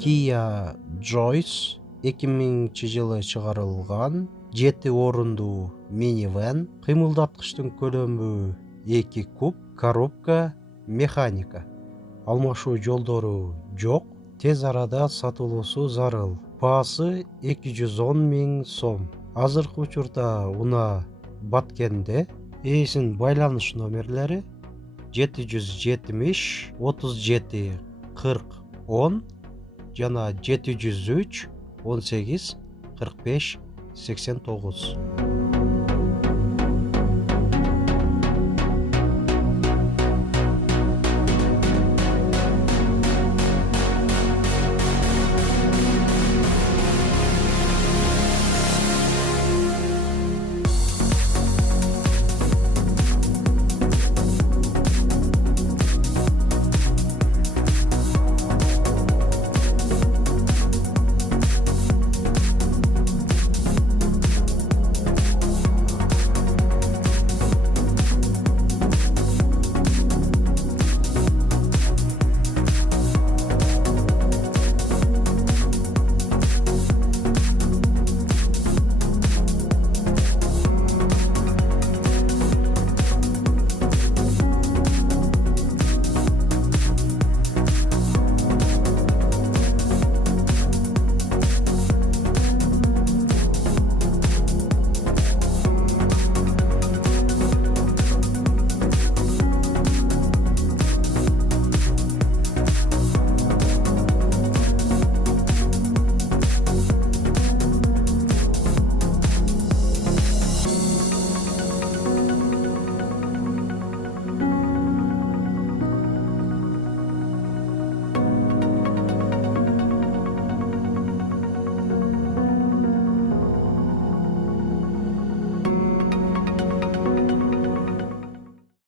ЖОЙС 2000-жылы чыгарылган 7 орундуу минивэн, кыймылдаткычтын көлөмү 2 куб, коробка Механика. Алмашуу жолдору жок, тез арада сатылуусу зарыл. Баасы 210 000 сом. Азыркы учурда унаа Баткенде. Ээсинин байланыш номерлери 770 37 40 10 жана 703 18 45 89.